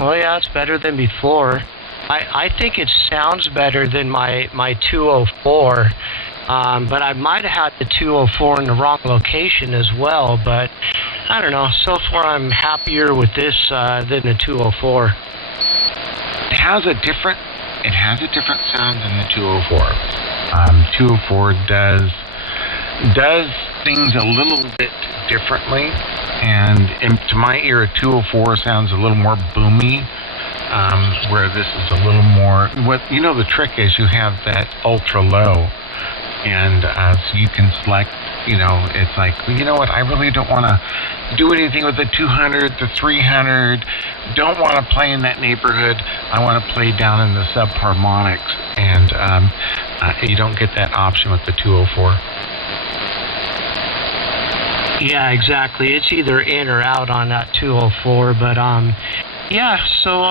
Oh yeah, it's better than before. I think it sounds better than my 204, but I might have had the 204 in the wrong location as well. But I don't know. So far, I'm happier with this than the 204. It has a different sound than the 204. 204 does things a little bit differently, and to my ear, a 204 sounds a little more boomy, where this is a little more. The trick is you have that ultra low, and so you can select. It's like, you know what? I really don't want to do anything with the 200, the 300. Don't want to play in that neighborhood. I want to play down in the subharmonics, and you don't get that option with the 204. Yeah, exactly. It's either in or out on that 204, but yeah. So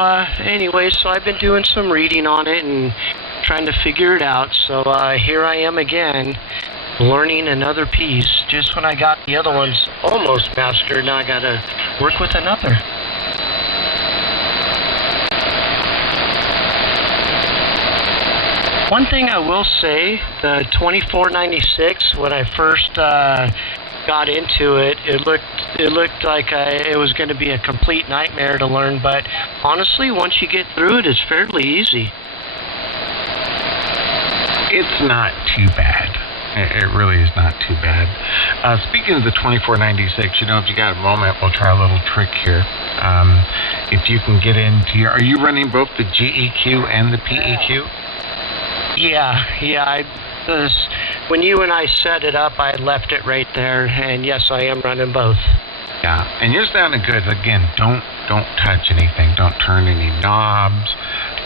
anyway, so I've been doing some reading on it and trying to figure it out. So here I am again, learning another piece. Just when I got the other ones almost mastered, now I got to work with another. One thing I will say, the 2496, when I first got into it, it looked like it was going to be a complete nightmare to learn, but honestly, once you get through it, it's fairly easy. It's not too bad. It really is not too bad. Speaking of the 2496, if you got a moment, we'll try a little trick here. If you can get into are you running both the GEQ and the PEQ? Yeah. When you and I set it up, I left it right there, and yes, I am running both. Yeah, and you're sounding good. Again, don't touch anything. Don't turn any knobs,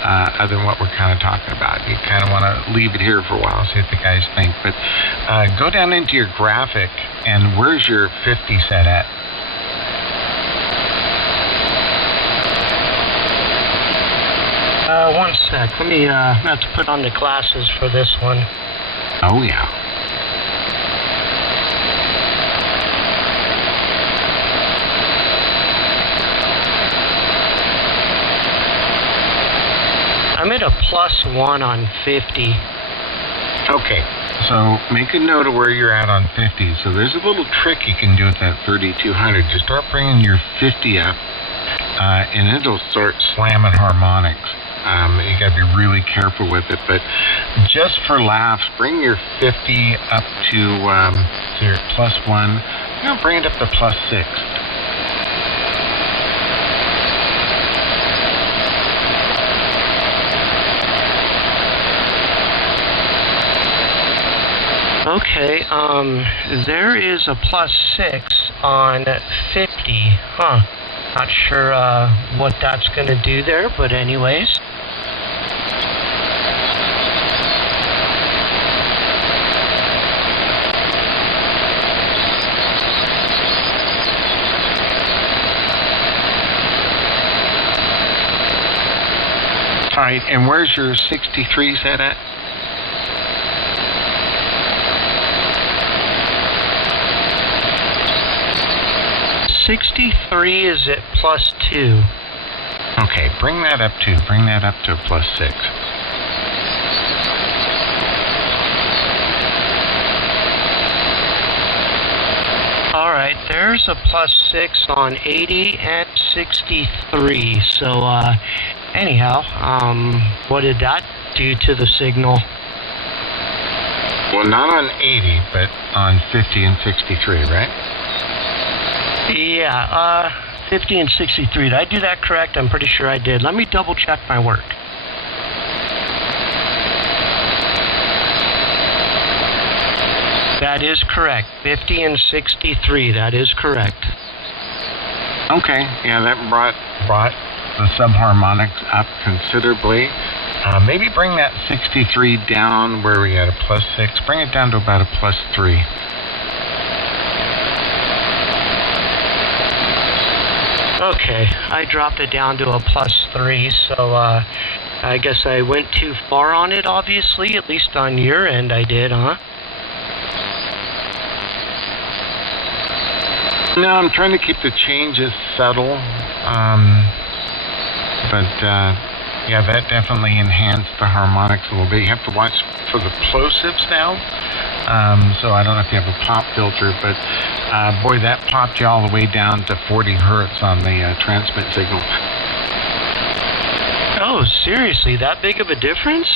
other than what we're kind of talking about. You kind of want to leave it here for a while, see what the guys think. But go down into your graphic, and where's your 50 set at? One sec. Let me have to put on the glasses for this one. Oh, yeah. I'm at a +1 on 50. Okay, so make a note of where you're at on 50. So there's a little trick you can do with that 3200. Just start bringing your 50 up, and it'll start slamming harmonics. You got to be really careful with it, but just for laughs, bring your 50 up to your +1. Bring it up to +6. Okay, there is a +6 on 50. Not sure what that's going to do there, but anyways. All right, and where's your 63 set at? +63 is at +2. Okay, bring that up to +6. All right, there's a +6 on 80 and 63. So anyhow, what did that do to the signal? Well, not on 80, but on 50 and 63, right? Yeah, 50 and 63. Did I do that correct? I'm pretty sure I did. Let me double check my work. That is correct. 50 and 63. That is correct. Okay. Yeah, that brought the subharmonics up considerably. Maybe bring that 63 down where we had a +6. Bring it down to about a +3. Okay, I dropped it down to a +3, so I guess I went too far on it, obviously. At least on your end I did, huh? No, I'm trying to keep the changes subtle. But yeah, that definitely enhanced the harmonics a little bit. You have to watch for the plosives now. So I don't know if you have a pop filter, but boy, that popped you all the way down to 40 hertz on the transmit signal. Oh, seriously, that big of a difference?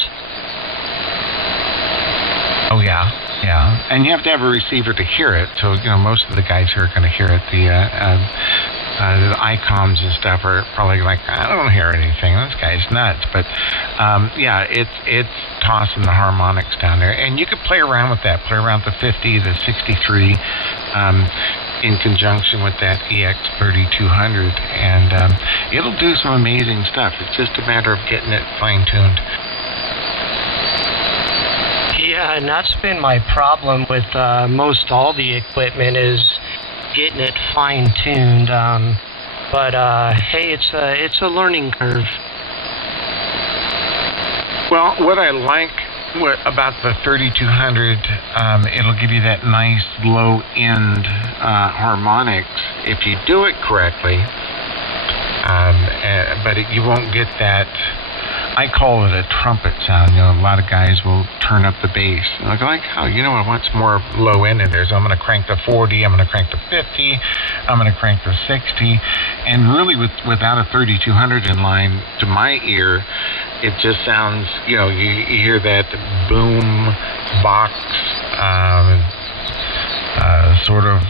Oh yeah, yeah. And you have to have a receiver to hear it. So most of the guys here are going to hear it. The ICOMs and stuff are probably like, I don't hear anything. This guy's nuts. But yeah, it's tossing the harmonics down there, and you could play around with that. Play around with the 50, the 63, in conjunction with that EX3200, and it'll do some amazing stuff. It's just a matter of getting it fine-tuned. Yeah, and that's been my problem with most all the equipment, is getting it fine-tuned. But hey, it's a learning curve. Well, what I like about the 3200, it'll give you that nice low-end harmonics if you do it correctly. But you won't get that. I call it a trumpet sound. A lot of guys will turn up the bass. And like, oh, I want some more low end in there, so I'm going to crank the 40, I'm going to crank the 50, I'm going to crank the 60. And really, without a 3200 in line, to my ear, it just sounds, you hear that boom box sort of.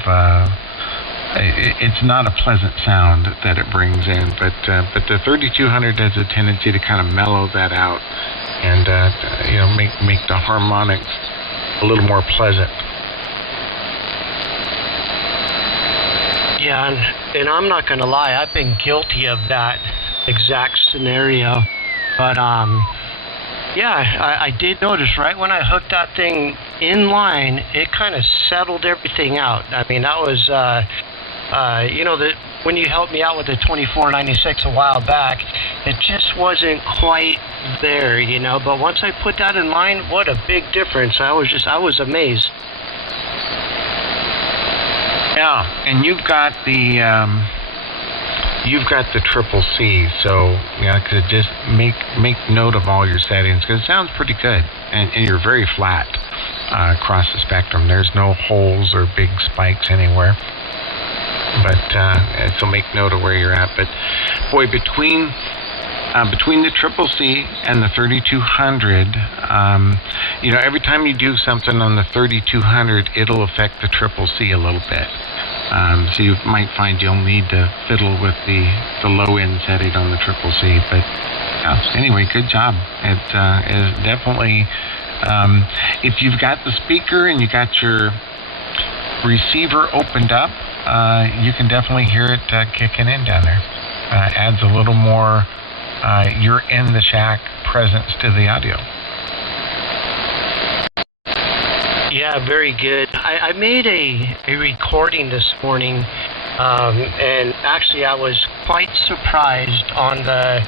It's not a pleasant sound that it brings in, but the 3200 has a tendency to kind of mellow that out, and make the harmonics a little more pleasant. Yeah, and I'm not gonna lie, I've been guilty of that exact scenario, but yeah, I did notice right when I hooked that thing in line, it kind of settled everything out. I mean, that was that when you helped me out with the 2496 a while back, it just wasn't quite there, But once I put that in line, what a big difference! I was amazed. Yeah, and you've got the triple C, so could just make note of all your settings, because it sounds pretty good, and you're very flat across the spectrum. There's no holes or big spikes anywhere. But so make note of where you're at. But boy, between the triple C and the 3200, every time you do something on the 3200, it'll affect the triple C a little bit. So you might find you'll need to fiddle with the low end setting on the triple C. But anyway, good job. It is definitely, if you've got the speaker and you got your receiver opened up, you can definitely hear it kicking in down there. Adds a little more you're in the shack presence to the audio. Yeah, very good. I made a recording this morning, and actually I was quite surprised on the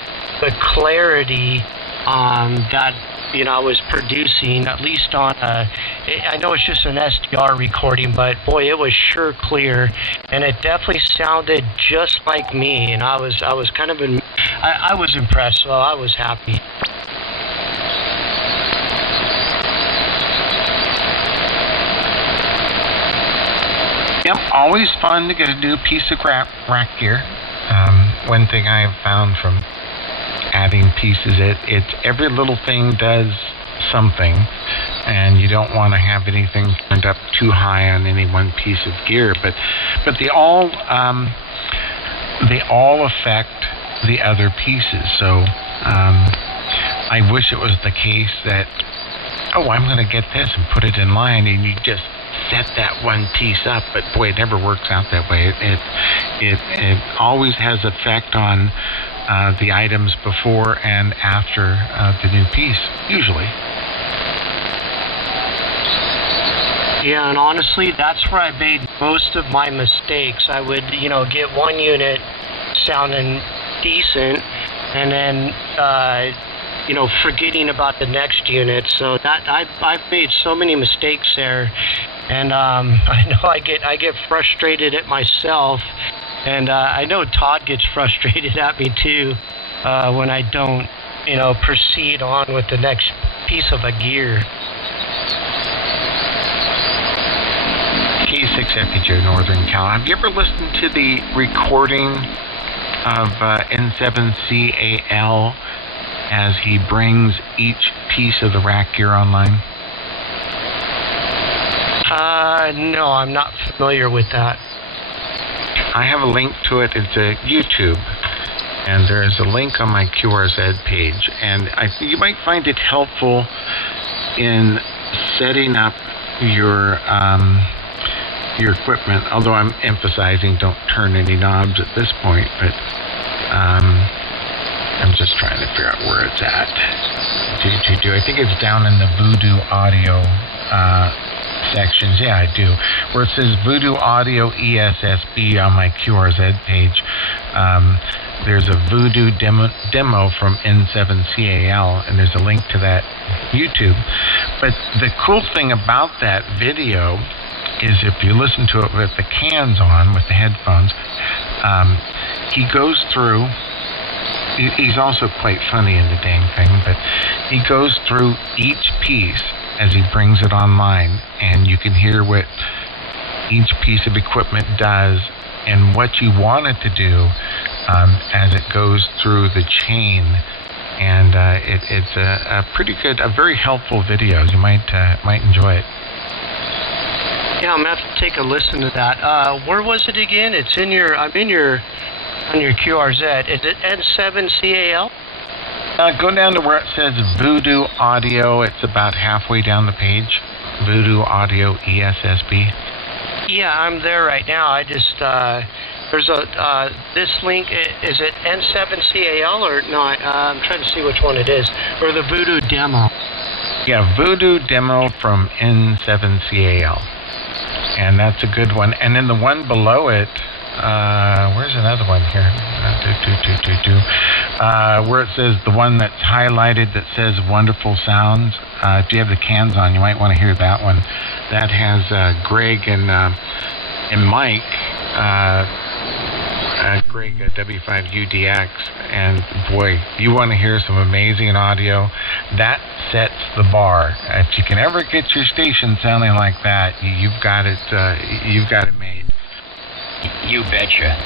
clarity that I was producing, at least on I know it's just an SDR recording, but boy, it was sure clear, and it definitely sounded just like me, and I was kind of I was impressed, so I was happy. Yep, always fun to get a new piece of rack gear. One thing I have found from adding pieces, it's every little thing does something, and you don't want to have anything turned up too high on any one piece of gear, but they all affect the other pieces. So I wish it was the case that, I'm going to get this and put it in line, and you just set that one piece up, but boy, it never works out that way. It always has effect on the items before and after the new piece, usually. Yeah, and honestly, that's where I made most of my mistakes. I would, get one unit sounding decent, and then, forgetting about the next unit. So that I've made so many mistakes there, and I know I get frustrated at myself, and I know Todd gets frustrated at me too. when I don't, proceed on with the next piece of a gear. K6FPJ Northern Cal. Have you ever listened to the recording of N7CAL as he brings each piece of the rack gear online? No, I'm not familiar with that. I have a link to it. It's a YouTube, and there's a link on my QRZ page, and you might find it helpful in setting up your equipment, although I'm emphasizing don't turn any knobs at this point, but I'm just trying to figure out where it's at. I think it's down in the Voodoo Audio sections. Yeah, I do. Where it says Voodoo Audio eSSB on my QRZ page, there's a Voodoo demo from N7CAL, and there's a link to that YouTube. But the cool thing about that video is if you listen to it with the cans on, with the headphones, he goes through, he's also quite funny in the dang thing, but he goes through each piece as he brings it online, and you can hear what each piece of equipment does and what you want it to do as it goes through the chain. And it's a pretty good, a very helpful video. You might enjoy it. Yeah, I'm gonna have to take a listen to that. Where was it again? It's in your, on your QRZ. Is it N7CAL? Go down to where it says Voodoo Audio. It's about halfway down the page. Voodoo Audio eSSB. Yeah, I'm there right now. I just, there's this link, is it N7CAL or not? I'm trying to see which one it is. Or the Voodoo demo. Yeah, Voodoo demo from N7CAL. And that's a good one. And then the one below it, where's another one here? Where it says the one that's highlighted that says wonderful sounds. If you have the cans on, you might want to hear that one. That has Greg and Mike. Greg W5UDX, and boy, you want to hear some amazing audio. That sets the bar. If you can ever get your station sounding like that, you've got it. You've got it made. You betcha.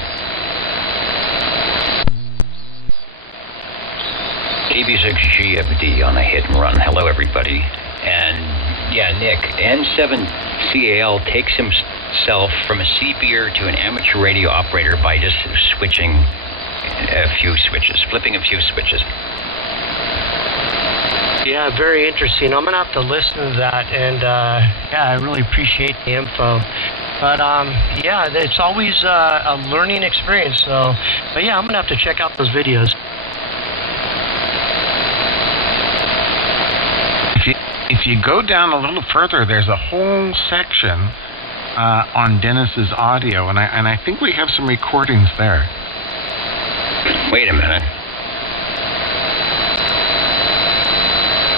KB6GFD on a hit and run. Hello, everybody. And yeah, Nick, N7CAL takes himself from a CBer to an amateur radio operator by just switching a few switches, flipping a few switches. Yeah, very interesting. I'm gonna have to listen to that, and yeah, I really appreciate the info. But yeah, it's always a learning experience. So, but yeah, I'm gonna have to check out those videos. If you go down a little further, there's a whole section on Dennis's audio, and I think we have some recordings there. Wait a minute.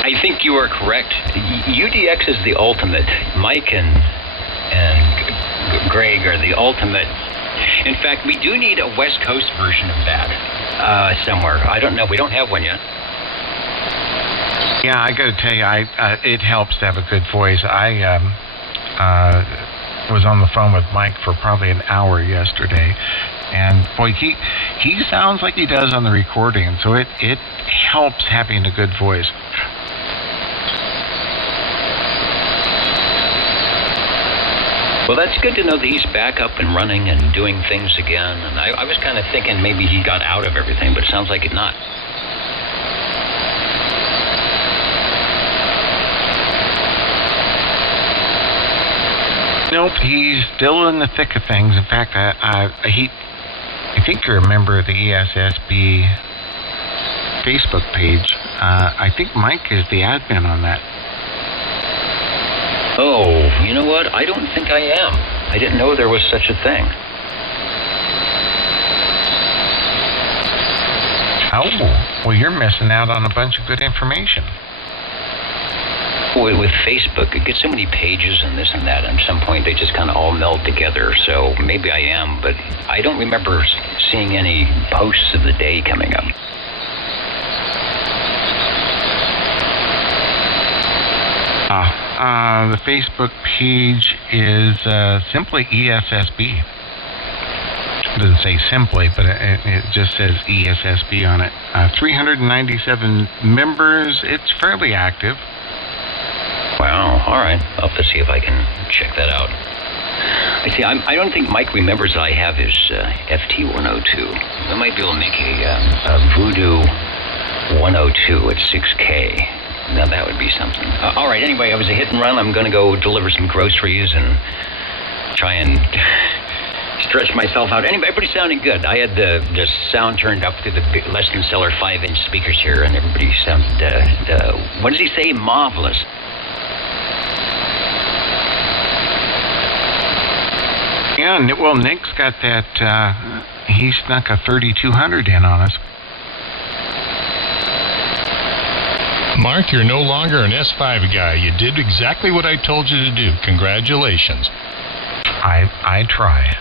I think you are correct. UDX is the ultimate. Mike and Greg are the ultimate. In fact, we do need a West Coast version of that somewhere. I don't know. We don't have one yet. Yeah, I got to tell you, it helps to have a good voice. I was on the phone with Mike for probably an hour yesterday, and boy, he sounds like he does on the recording. So it helps having a good voice. Well, that's good to know that he's back up and running and doing things again. And I was kind of thinking maybe he got out of everything, but it sounds like it's not. Nope, he's still in the thick of things. In fact, I think you're a member of the eSSB Facebook page. I think Mike is the admin on that. Oh, you know what? I don't think I am. I didn't know there was such a thing. Oh, well, you're missing out on a bunch of good information. With Facebook, it gets so many pages and this and that, and at some point they just kind of all meld together. So maybe I am, but I don't remember seeing any posts of the day coming up. The Facebook page is simply eSSB. It doesn't say simply, but it just says eSSB on it. 397 members. It's fairly active. Wow. All right. I'll have to see if I can check that out. I see. I don't think Mike remembers that I have his FT102. I might be able to make a Voodoo 102 at 6K. Now that would be something. All right. Anyway, I was a hit and run. I'm going to go deliver some groceries and try and stretch myself out. Anyway, everybody's sounding good. I had the sound turned up through the less than stellar 5-inch speakers here, and everybody sounded, what does he say? Marvelous. Yeah, well, Nick's got that, he snuck a 3200 in on us. Mark, you're no longer an S5 guy. You did exactly what I told you to do. Congratulations. I try.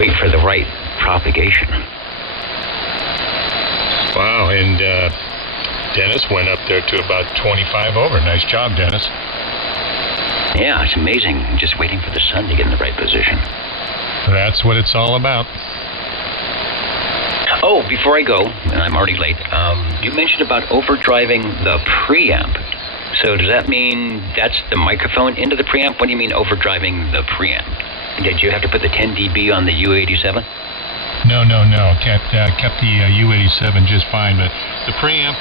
Wait for the right propagation. Wow, and Dennis went up there to about 25 over. Nice job, Dennis. Yeah, it's amazing. I'm just waiting for the sun to get in the right position. That's what it's all about. Oh, before I go, and I'm already late, you mentioned about overdriving the preamp. So does that mean that's the microphone into the preamp? What do you mean overdriving the preamp? Did you have to put the 10 dB on the U87? No. Kept the U87 just fine, but the preamp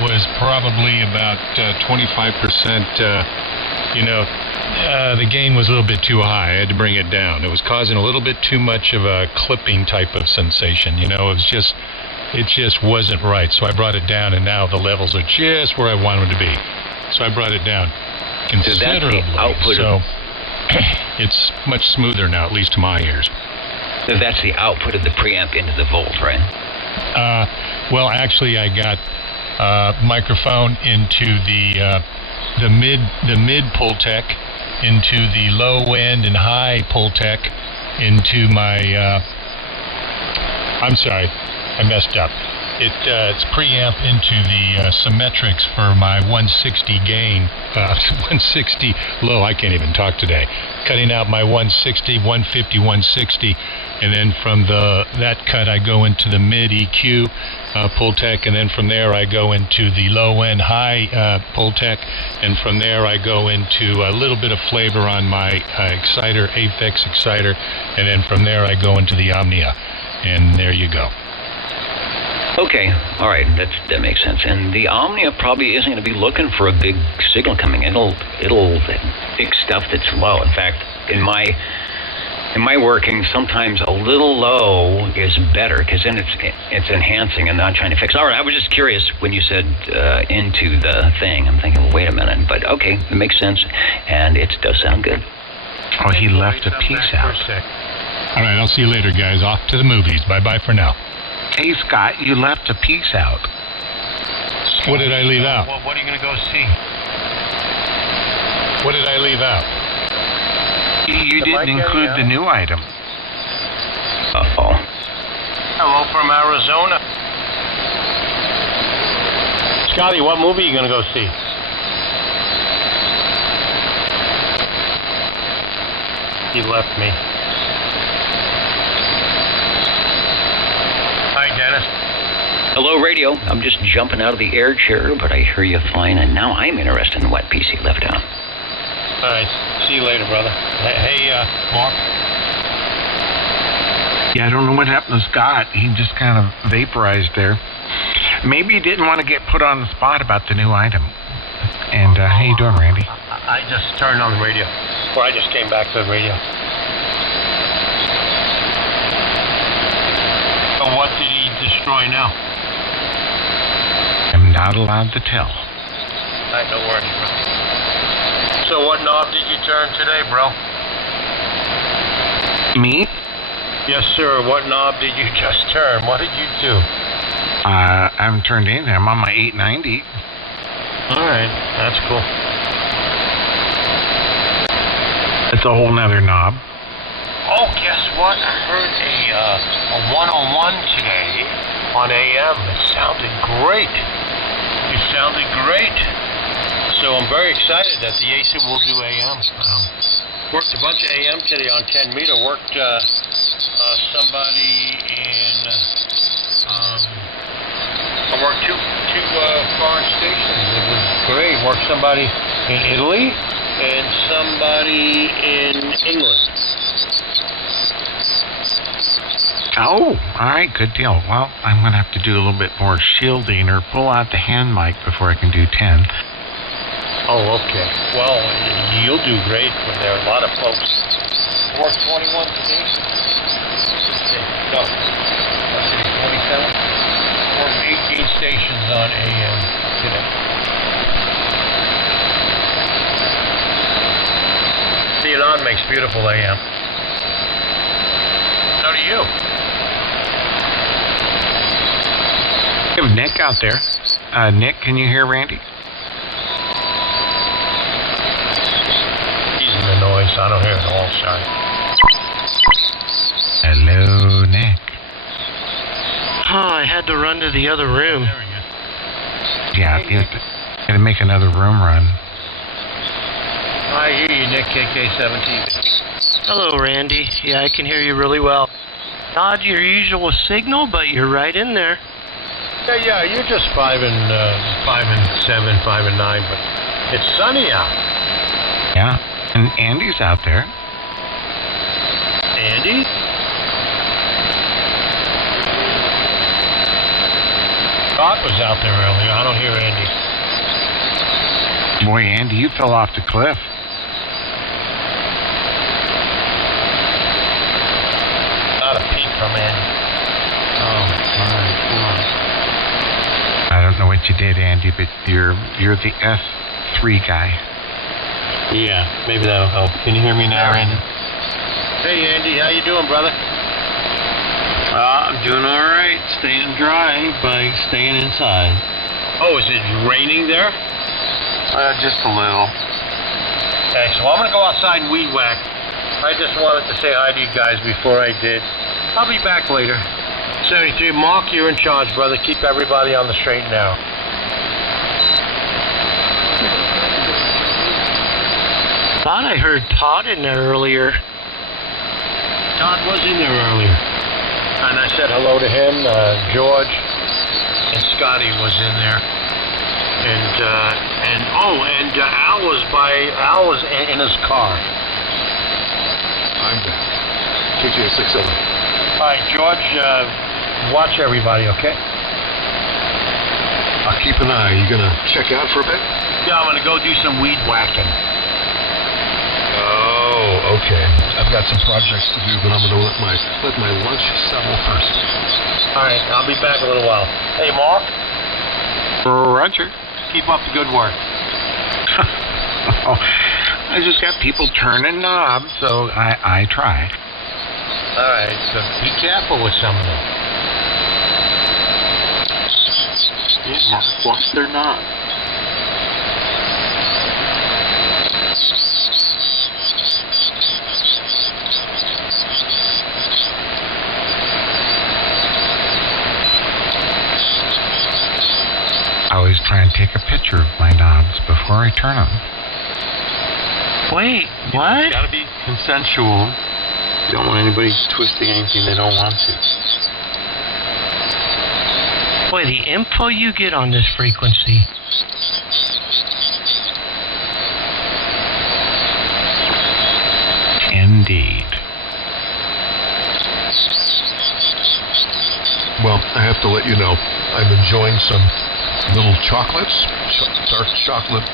was probably about 25%. The gain was a little bit too high. I had to bring it down. It was causing a little bit too much of a clipping type of sensation. It just wasn't right. So I brought it down, and now the levels are just where I want them to be. So I brought it down considerably. So it's much smoother now, at least to my ears. So that's the output of the preamp into the volt, right? Well, actually, I got microphone into the mid Pultec, into the low end and high Pultec, into my. I'm sorry, I messed up. It's preamp into the Symmetrics for my 160 gain, 160 low. I can't even talk today. Cutting out my 160, 150, 160, and then from that cut I go into the mid EQ Pultec, and then from there I go into the low end high Pultec, and from there I go into a little bit of flavor on my exciter, Aphex exciter, and then from there I go into the Omnia, and there you go. Okay, all right, that makes sense. And the Omnia probably isn't going to be looking for a big signal coming in. It'll big stuff that's low. In fact, in my working, sometimes a little low is better because then it's enhancing and not trying to fix. All right, I was just curious when you said into the thing. I'm thinking, well, wait a minute, but okay, it makes sense, and it does sound good. Oh, he left a piece out. All right, I'll see you later, guys. Off to the movies. Bye-bye for now. Hey, Scott, you left a piece out. What did I leave out? Well, what are you going to go see? What did I leave out? You didn't include the new item. Uh-oh. Hello from Arizona. Scotty, what movie are you going to go see? He left me. Hi, Dennis. Hello, radio. I'm just jumping out of the air chair, but I hear you fine, and now I'm interested in what PC left out. All right. See you later, brother. Hey, Mark. Yeah, I don't know what happened to Scott. He just kind of vaporized there. Maybe he didn't want to get put on the spot about the new item. And how you doing, Randy? I just turned on the radio. Or I just came back to the radio. So what did he destroy now? I'm not allowed to tell. I don't worry, bro. So what knob did you turn today, bro? Me? Yes, sir. What knob did you just turn? What did you do? I haven't turned anything. I'm on my 890. All right. That's cool. It's a whole nother knob. Oh, guess what? I heard a one-on-one today on AM. It sounded great. so I'm very excited that the AC will do AM. Worked a bunch of AM today on 10 meter. Worked somebody in. I worked two foreign stations. It was great. Worked somebody in Italy and somebody in England. Oh, all right, good deal. Well, I'm going to have to do a little bit more shielding or pull out the hand mic before I can do 10. Oh, okay. Well, you'll do great when there are a lot of folks. Work 21 stations. No. 27? Work 18 stations on AM today. Leon makes beautiful AM. So do you. We have Nick out there. Nick, can you hear Randy? He's in the noise. I don't hear it all. Sorry. Hello, Nick. Oh, I had to run to the other room. There we go. Yeah, you got to make another room run. I hear you, Nick, KK17. Hello, Randy. Yeah, I can hear you really well. Not your usual signal, but you're right in there. Yeah, you're just 5 and 7, 5 and 9, but it's sunny out. Yeah, and Andy's out there. Andy? Scott was out there earlier. I don't hear Andy. Boy, Andy, you fell off the cliff. Not a peep from Andy. Oh, my God. I don't know what you did, Andy, but you're the S3 guy. Yeah, maybe that'll help. Can you hear me now, Andy? Hey, Andy, how you doing, brother? I'm doing all right. Staying dry by staying inside. Oh, is it raining there? Just a little. Thanks. Well, I'm going to go outside and weed whack. I just wanted to say hi to you guys before I did. I'll be back later. 73, Mark, you're in charge, brother. Keep everybody on the straight and narrow. Thought I heard Todd in there earlier. Todd was in there earlier. And I said hello to him. George and Scotty was in there. And Al was in his car. I'm back. KJ67. All right, George, watch everybody, okay? I'll keep an eye. You gonna check out for a bit? Yeah, I'm gonna go do some weed whacking. Oh, okay. I've got some projects to do, but I'm gonna let my lunch settle first. All right, I'll be back in a little while. Hey, Mark. Roger. Keep up the good work. Oh, I just got people turning knobs, so I try. All right, so be careful with some of them. Yeah, Mark, watch their knob. I always try and take a picture of my knobs before I turn them. Wait, what? It's gotta be consensual. You don't want anybody twisting anything they don't want to. Boy, the info you get on this frequency. Indeed. Well, I have to let you know, I'm enjoying some little chocolates, dark chocolate